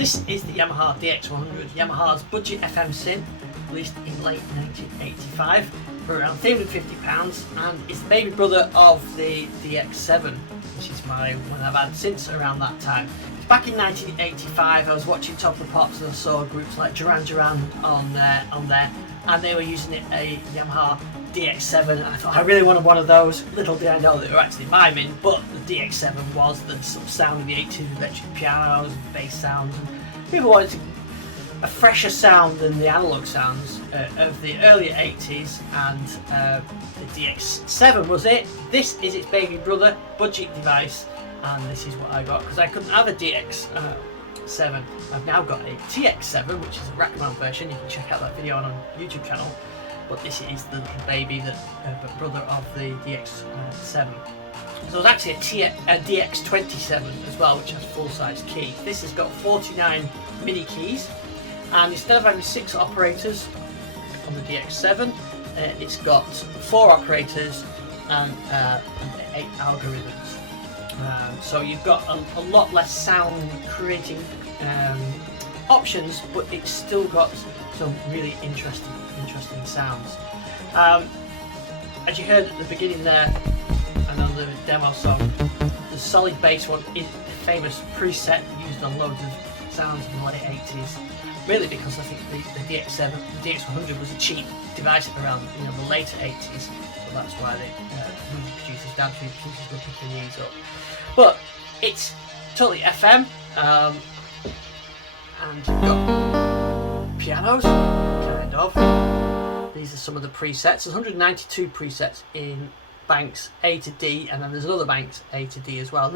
This is the Yamaha DX100, Yamaha's budget FM synth, released in late 1985 for around £350, and it's the baby brother of the DX7, which is my one I've had since around that time. Back in 1985, I was watching Top of the Pops and I saw groups like Duran Duran on there, and they were using a Yamaha DX7, and I thought I really wanted one of those. Little did I know they were actually miming, but the DX7 was the sort of sound of the 80s, electric pianos and bass sounds, and people wanted a fresher sound than the analog sounds of the earlier 80s, and the DX7 was it. This is its baby brother, budget device, and this is what I got because I couldn't have a DX7. I've now got a TX7, which is a rack mount version. You can check out that video on our YouTube channel. But this is the little baby that brother of the DX7. So it's actually a DX27 as well, which has full-size keys. This has got 49 mini keys, and instead of having 6 operators on the DX7, it's got 4 operators and 8 algorithms. So you've got a lot less sound creating options, but it's still got some really interesting sounds. As you heard at the beginning there, and on the demo song, the solid bass one is a famous preset used on loads of sounds in the late 80s. Really, because I think the DX7, the DX100 was a cheap device around the later 80s, so that's why the music producers, dance music producers were picking these up. But it's totally FM, and you've got pianos, kind of. These are some of the presets. There's 192 presets in banks A to D, and then there's another banks A to D as well.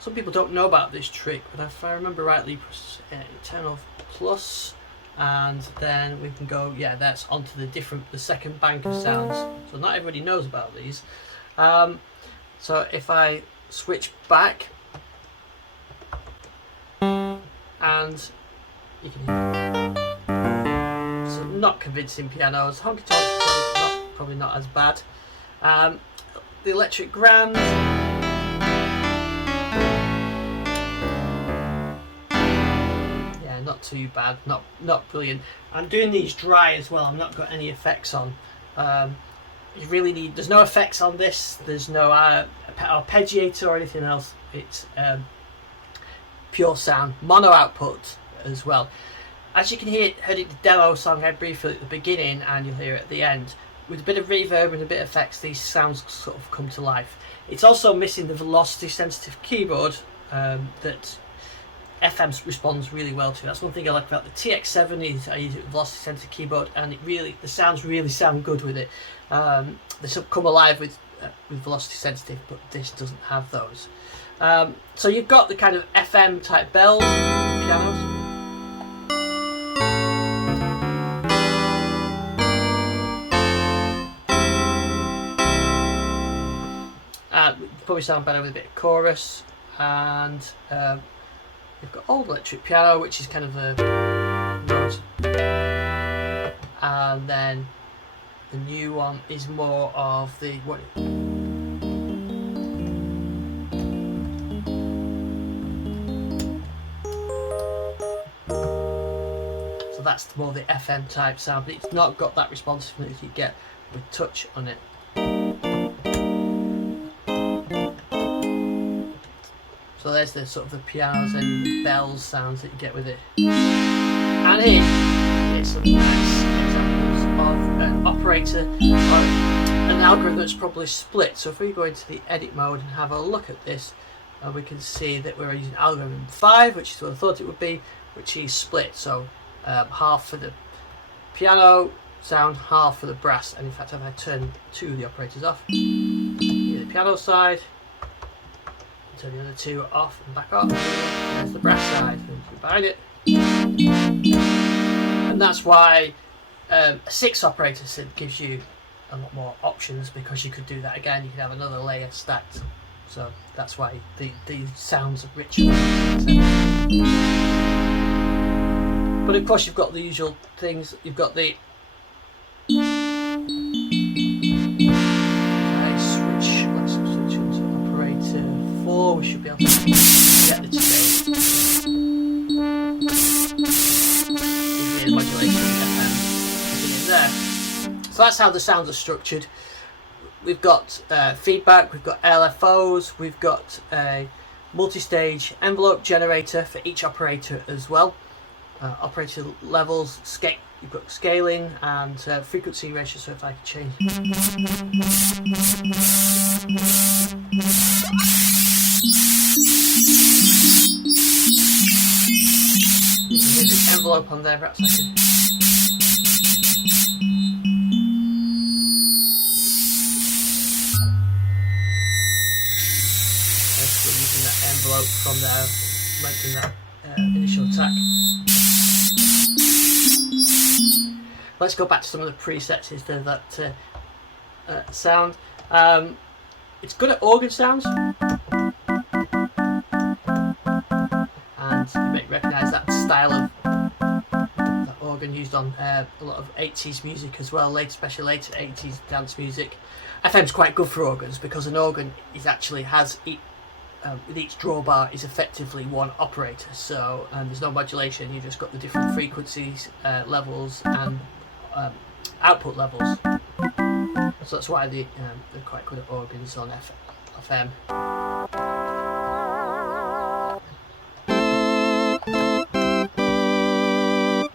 Some people don't know about this trick, but if I remember rightly, turn off plus, and then we can go. Yeah, that's onto the second bank of sounds. So not everybody knows about these. So if I switch back, and you can hear some not convincing pianos. Honky tonk, probably not as bad. The electric grand, yeah, not too bad, not brilliant. I'm doing these dry as well. I've not got any effects on. You really need. There's no effects on this. There's no arpeggiator or anything else. It's pure sound, mono output as well. As you can hear, heard it the demo song I briefly at the beginning, and you'll hear it at the end. With a bit of reverb and a bit of effects, these sounds sort of come to life. It's also missing the velocity sensitive keyboard that FM responds really well to. That's one thing I like about the TX7 is I use it with velocity sensitive keyboard, and the sounds really sound good with it. They come alive with velocity sensitive, but this doesn't have those. So you've got the kind of FM type bells, pianos. Probably sound better with a bit of chorus, and you've got old electric piano, which is kind of a note, and then the new one is more of the what. So that's more the FM type sound, but it's not got that responsiveness you get with touch on it. So there's the sort of the pianos and bells sounds that you get with it. And here's some nice examples of an operator or an algorithm that's probably split. So if we go into the edit mode and have a look at this, we can see that we're using algorithm 5, which is what I thought it would be, which is split. So half for the piano sound, half for the brass. And in fact, if I turn 2 of the operators off, here's the piano side. Turn the other 2 off and back up. There's the brass side behind it, and that's why a 6 operator synth gives you a lot more options, because you could do that again. You could have another layer stacked. So that's why the sounds are richer. But of course, you've got the usual things. You've got the we should be able to get the change. that's how the sounds are structured. We've got feedback, we've got LFOs, we've got a multi-stage envelope generator for each operator as well. Operator levels, you've got scaling and frequency ratio, so if I can change. There's an envelope on there, perhaps I can. We're using that envelope from there, making that initial attack. Let's go back to some of the presets instead of that sound. It's good at organ sounds, and you may recognise that style of that organ used on a lot of 80s music as well, especially later 80s dance music. FM's quite good for organs because an organ has with each drawbar is effectively one operator, so there's no modulation, you just got the different frequencies, levels and output levels, so that's why they're quite good at organs on FM.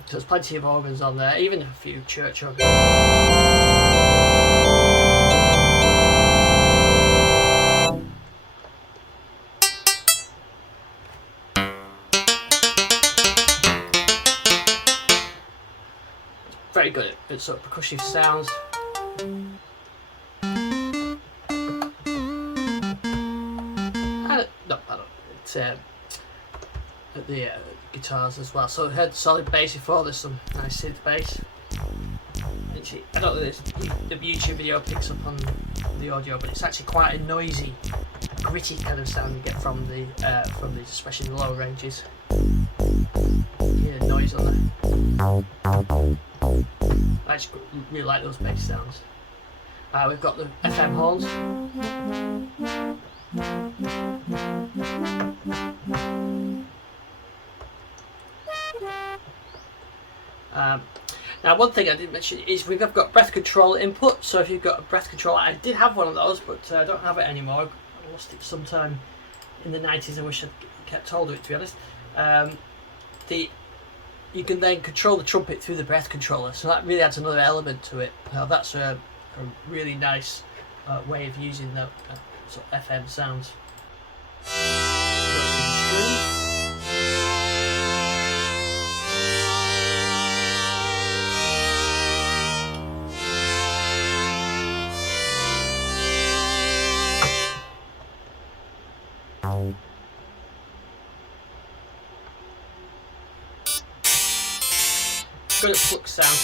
So there's plenty of organs on there, even a few church organs. Very good at sort of percussive sounds. At the guitars as well. So I heard solid bass before. There's some nice synth bass. Actually, I don't know if the YouTube video picks up on the audio, but it's actually quite a noisy, gritty kind of sound you get from these, especially in the low ranges. Yeah, noise on there. I just really like those bass sounds. We've got the FM horns. Now one thing I didn't mention is we've got breath control input, so if you've got a breath controller, I did have one of those but I don't have it anymore. I lost it sometime in the 90s, I wish I'd kept hold of it, to be honest. You can then control the trumpet through the breath controller, so that really adds another element to it. That's a really nice way of using the sort of FM sounds. Good at flux sound.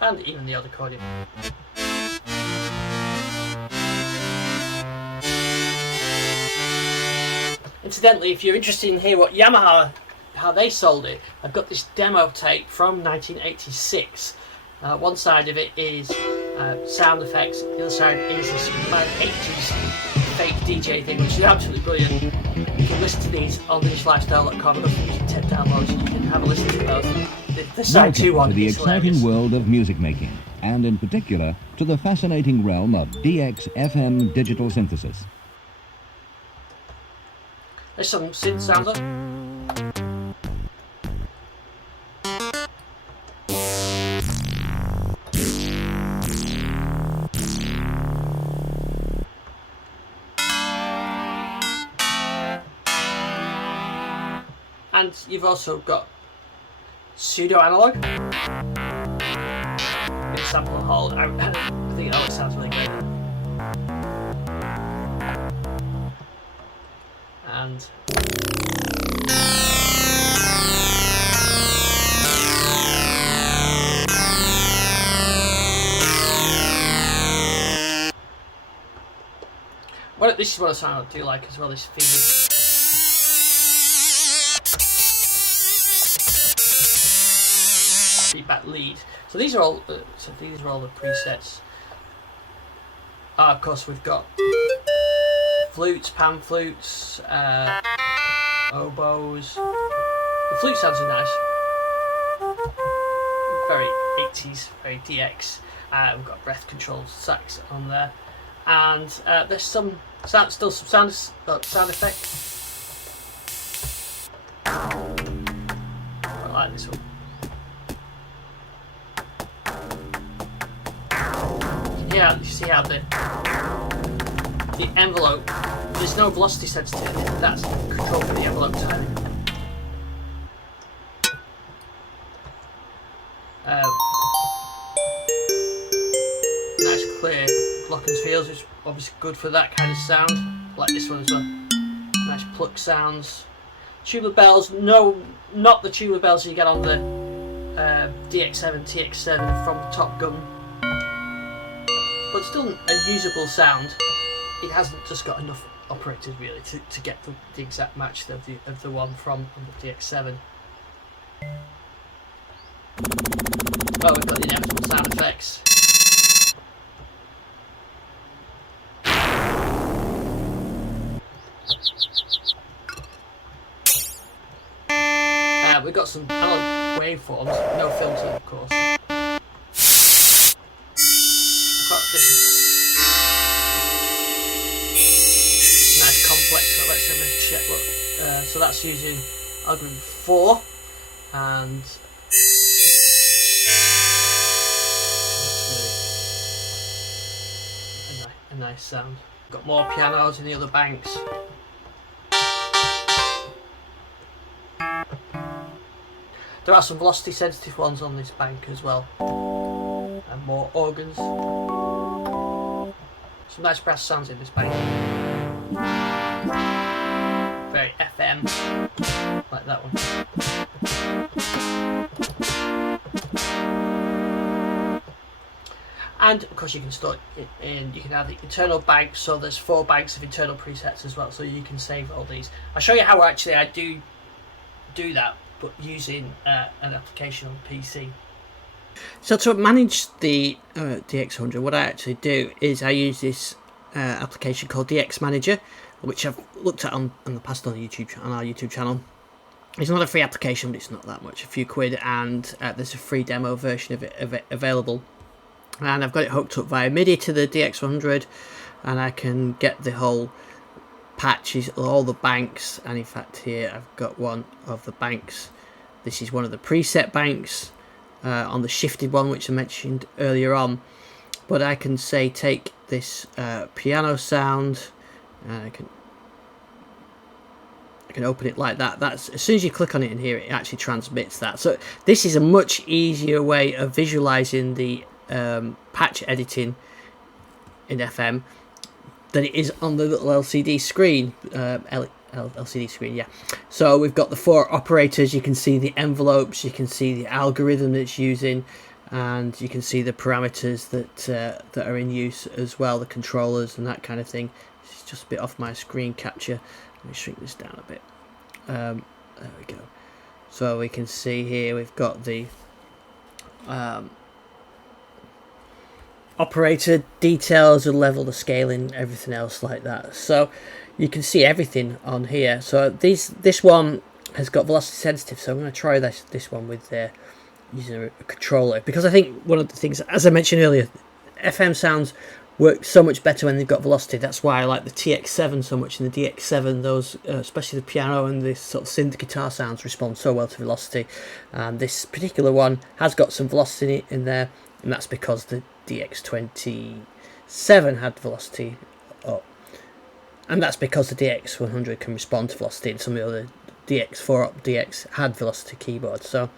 And even the odd accordion. Incidentally, if you're interested in hearing what Yamaha, how they sold it, I've got this demo tape from 1986. One side of it is sound effects, the other side is this 80s fake DJ thing, which is absolutely brilliant. You can listen to these on digitalifestyle.com, and using 10 downloads, you can have a listen to those. The side 2 one to the is exciting hilarious. world of music making, and in particular to the fascinating realm of DX/FM digital synthesis. There's some synth sounds on. And you've also got pseudo analog. Sample and hold. I think it always sounds really good. And this is what a sound I do like as well. This feedback lead. So these are all. The presets. Of course, we've got flutes, pan flutes, oboes, The flute sounds are nice. Very 80s, very DX. We've got breath control sax on there, and there's some sound, still some sound effects. I like this one. Yeah, you see how the envelope, there's no velocity sensitivity. That's control for the envelope timing. Nice clear Glocken's feels, which is obviously good for that kind of sound. Like this one as well. Nice pluck sounds. Tubular bells, no, not the tubular bells you get on the DX7, TX7 from Top Gun, but still a usable sound. It hasn't just got enough operators really to get the exact match of the one from the DX7. Oh, we've got the inevitable sound effects. We've got some analog waveforms, no filter of course. Nice complex, so let's have a check. Look, so that's using algorithm 4, and a nice sound. Got more pianos in the other banks. There are some velocity sensitive ones on this bank as well, and more organs. Some nice brass sounds in this bank. Very FM, like that one. And of course you can store it in, you can have the internal banks, so there's 4 banks of internal presets as well, so you can save all these. I'll show you how actually I do that, but using an application on the PC. So to manage the DX100, what I actually do is I use this application called DX Manager, which I've looked at in the past on our YouTube channel. It's not a free application, but it's not that much, a few quid, and there's a free demo version of it available. And I've got it hooked up via MIDI to the DX100, and I can get the whole patches, all the banks, and in fact here I've got one of the banks. This is one of the preset banks on the shifted one, which I mentioned earlier on. But I can say take this piano sound, and I can open it like that. That's as soon as you click on it in here, it actually transmits that. So this is a much easier way of visualizing the patch editing in FM than it is on the little LCD screen. LCD screen, yeah. So we've got the 4 operators. You can see the envelopes, you can see the algorithm that it's using, and you can see the parameters that are in use as well, the controllers and that kind of thing. It's just a bit off my screen capture. Let me shrink this down a bit. There we go. So we can see here we've got the operator details, the level, the scaling, everything else like that. So you can see everything on here. So this one has got velocity sensitive, so I'm going to try this one with using a controller, because I think one of the things, as I mentioned earlier, FM sounds work so much better when they've got velocity. That's why I like the TX7 so much, and the DX7, those especially the piano and this sort of synth guitar sounds respond so well to velocity. And this particular one has got some velocity in there, and that's because the DX27 had velocity up, and that's because the DX100 can respond to velocity, and some of the other DX4 up DX had velocity keyboards. So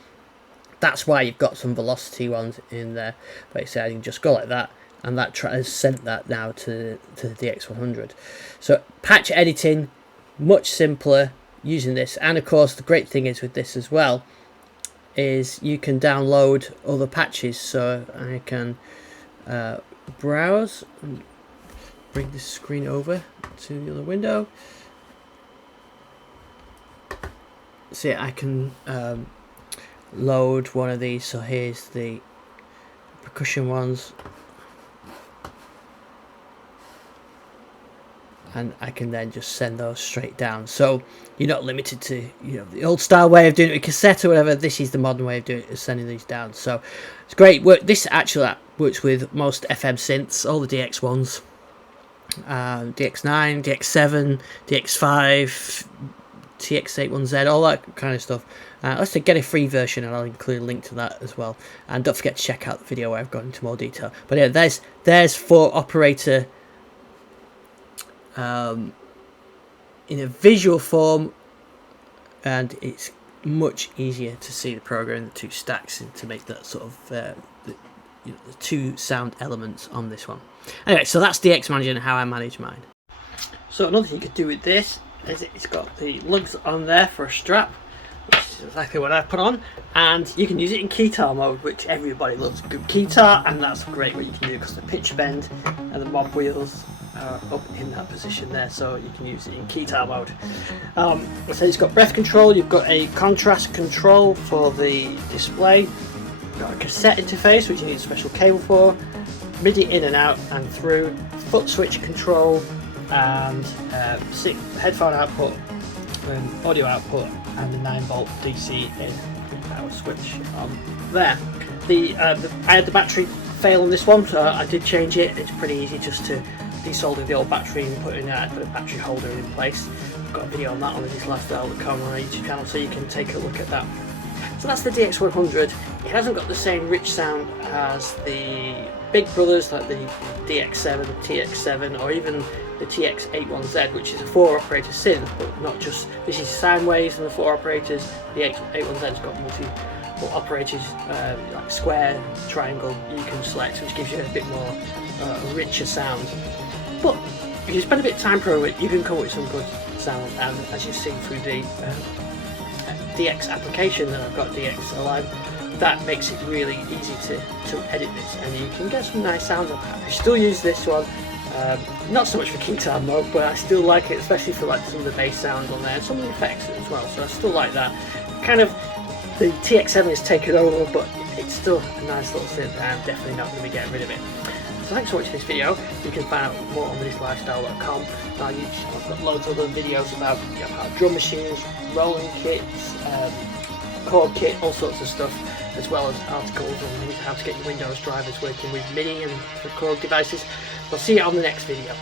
that's why you've got some velocity ones in there. But I can just go like that, and that has sent that now to the DX100. So patch editing, much simpler using this. And of course the great thing is with this as well is you can download other patches. So I can browse and bring this screen over to the other window. See, I can load one of these. So here's the percussion ones. and I can then just send those straight down. So you're not limited to, you know, the old style way of doing it with cassette or whatever. This is the modern way of doing it, is sending these down. So it's great. This actually works with most FM synths, all the DX1s, DX9, DX7, DX5, TX81Z, all that kind of stuff. Let's get a free version, and I'll include a link to that as well. And don't forget to check out the video where I've gone into more detail. But yeah, there's 4 operator in a visual form, and it's much easier to see the program, the 2 stacks, and to make that sort of the 2 sound elements on this one. Anyway, so that's DX Manager and how I manage mine. So another thing you could do with this is it's got the lugs on there for a strap, which is exactly what I put on, and you can use it in keytar mode, which everybody loves a good keytar, and that's great what you can do because the pitch bend and the mob wheels are up in that position there, so you can use it in keytar mode. So it's got breath control, you've got a contrast control for the display, you've got a cassette interface which you need a special cable for, MIDI in and out and through, foot switch control, and headphone output, audio output, and the 9-volt DC in power switch on there. I had the battery fail on this one, so I did change it. It's pretty easy just to desolder the old battery and put a battery holder in place. I've got a video on that on this lifestyle.com on our YouTube channel, so you can take a look at that. So that's the DX100. It hasn't got the same rich sound as the big brothers like the DX7, the TX7, or even the TX81Z, which is a 4 operator synth, but not just, this is sine waves and the 4 operators. The X81Z's got multiple operators, like square, triangle, you can select, which gives you a bit more richer sound. But if you spend a bit of time programming it, you can come up with some good sound, and as you've seen through the DX application that I've got, DX Alive, that makes it really easy to edit this, and you can get some nice sounds on that. I still use this one, not so much for keytar mode, but I still like it, especially for like some of the bass sounds on there and some of the effects as well, so I still like that. Kind of, the TX7 is taken over, but it's still a nice little synth, and I'm definitely not going to be getting rid of it. So thanks for watching this video. You can find out more on thislifestyle.com. I've got loads of other videos about drum machines, rolling kits, chord kit, all sorts of stuff, as well as articles on how to get your Windows drivers working with MIDI and for chord devices. I'll see you on the next video.